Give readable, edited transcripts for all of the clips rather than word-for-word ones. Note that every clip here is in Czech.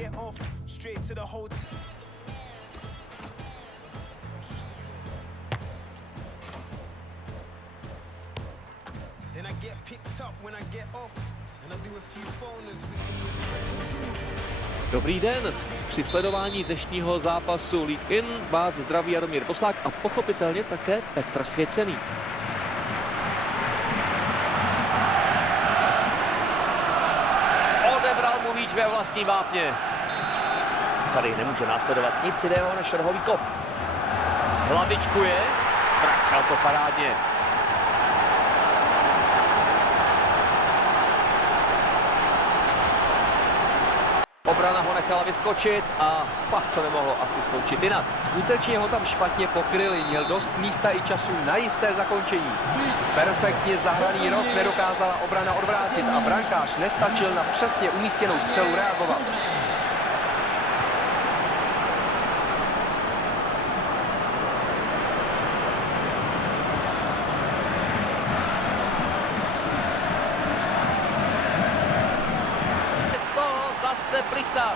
get off, straight to the hotel. Then I get picked up when I get off, and I do a few phoners with Dobrý den, při sledování dnešního zápasu League In vás zdraví Jaromír Poslák a pochopitelně také Petr Svěcený. Odebral mu míč ve vlastní vápně. Tady nemůže následovat nic jiného než rohový kop. Hlavičkuje, trachal to parádně. Obrana ho nechala vyskočit a pak to nemohlo asi skončit jinak. Skutečně ho tam špatně pokryli, měl dost místa i času na jisté zakončení. Perfektně zahraný roh nedokázala obrana odvrátit a brankář nestačil na přesně umístěnou střelu reagovat. Zase Plichta.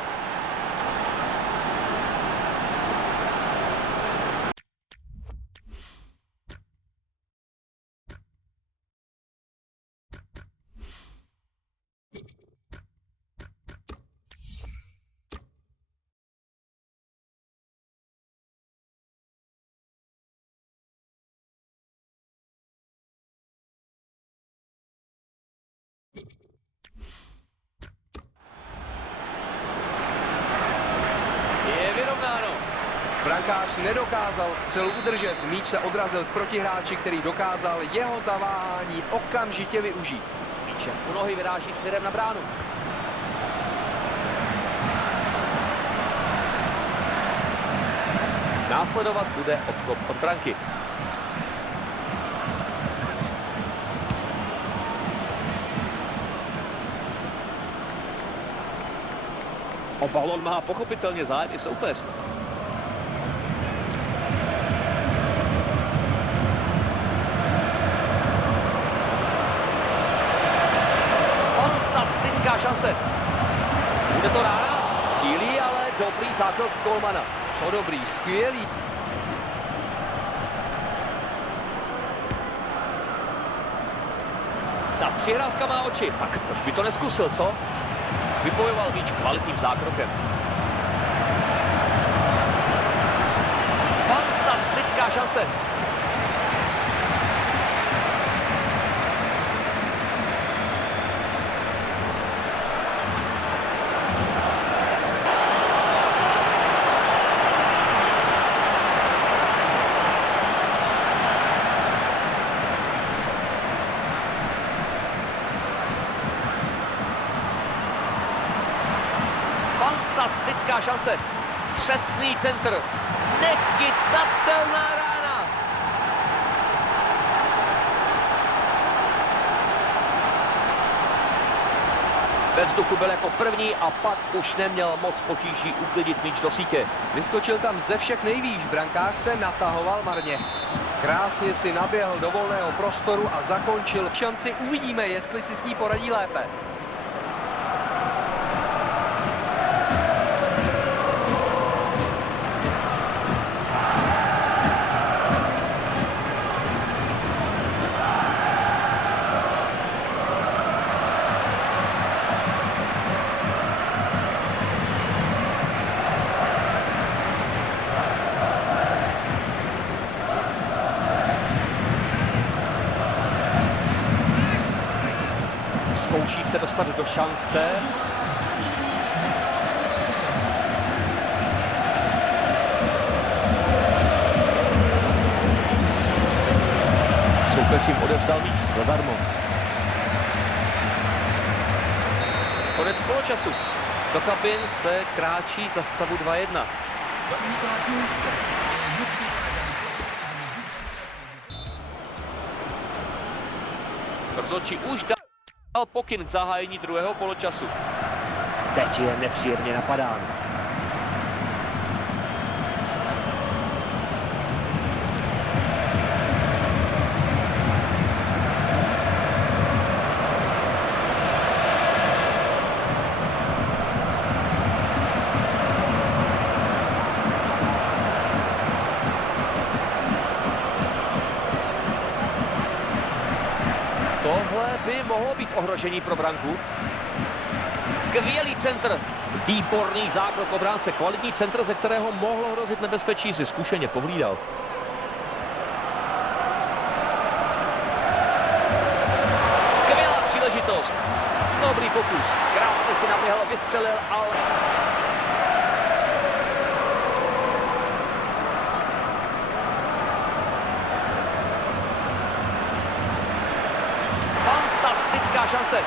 Brankář nedokázal střelu udržet, míč se odrazil k protihráči, který dokázal jeho zaváhání okamžitě využít. S míčem u nohy vyráží směrem na bránu. Následovat bude odkop od branky. O balon má pochopitelně zájem i soupeř. Fantastická šance. Bude to rána, cílí, ale dobrý zákrok golmana. Co dobrý, skvělý. Ta přihrávka má oči, tak proč by to neskusil, co? Vybojoval míč kvalitním zákrokem. Fantastická šance. Fantastická šance. Přesný centr. Nechytatelná rána. Ve vzduchu byl jako první a pak už neměl moc potíží uklidit míč do sítě. Vyskočil tam ze všech nejvýš, brankář se natahoval marně. Krásně si naběhl do volného prostoru a zakončil šanci. Uvidíme, jestli si s ní poradí lépe. Zkouší se dostat do šance. Soupeř jim odevzdal míč zadarmo. Konec poločasu. Do kabin se kráčí za stavu 2-1. Rozhodčí už dal pokyn k zahájení druhého poločasu. Teď je nepříjemně napadán. v ohrožení pro branku. Skvělý centr, výborný zákrok obránce, kvalitní centr, ze kterého mohlo hrozit nebezpečí, si zkušeně pohlídal. Skvělá příležitost, dobrý pokus, krásně si naběhl, vystřelil, ale... Fantastická šance.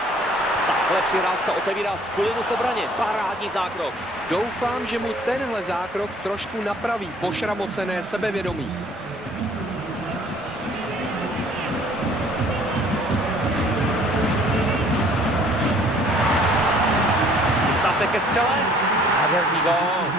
Takhle přihrávka otevírá skulinu v obraně. Parádní zákrok. Doufám, že mu tenhle zákrok trošku napraví pošramocené sebevědomí. Chystá se ke střele. Nádherný gól.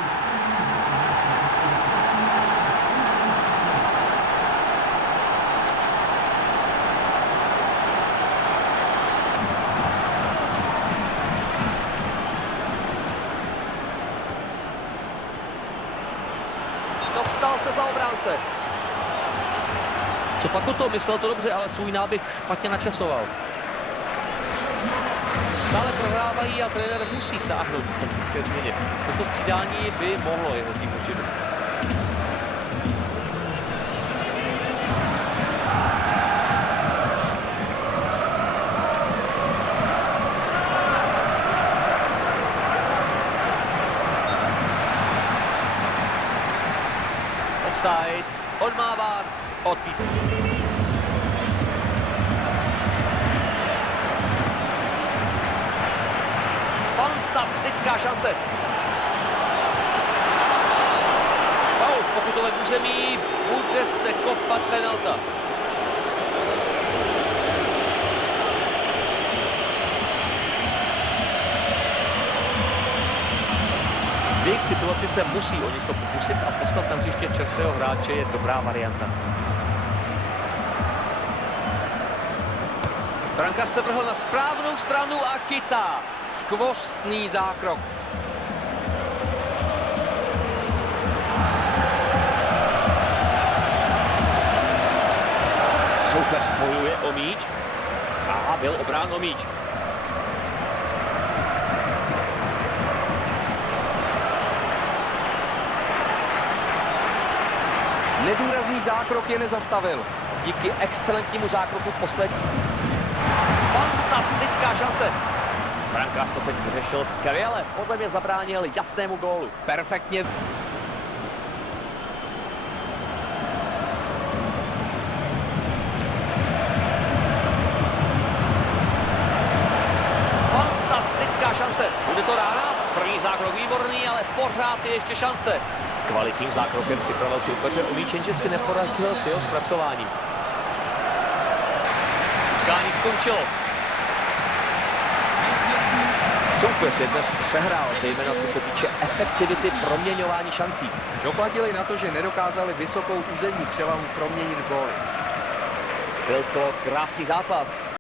Dostal se za obránce. Co pak o to? Myslel to dobře, ale svůj náběh špatně načasoval. Stále prohrávají a trenér musí sáhnout k taktické změně. Toto střídání by mohlo jeho tým uživit. Offside, odmáván od písku. Fantastická šance. Faul v pokutovém území, bude se kopat penalta. V jejich situaci se musí o něco pokusit a poslat na hřiště čerstvého hráče je dobrá varianta. Brankář se vrhl na správnou stranu a chytá. Skvostný zákrok. Soupeř bojuje o míč a byl obrán o míč. Nedůrazný zákrok je nezastavil. Díky excelentnímu zákroku poslední. Fantastická šance. Brankář to teď vyřešil skvěle. Podle mě zabránil jasnému gólu. Perfektně. Fantastická šance. Bude to rána? První zákrok výborný, ale pořád je ještě šance. Kvalitním zákrokem připravil soupeře o míč, jenže si neporadil s jeho zpracováním. Utkání skončilo. Soupeř je dnes přehrál, zejména co se týče efektivity proměňování šancí. Doplatili na to, že nedokázali vysokou územní převahu proměnit góly. Byl to krásný zápas.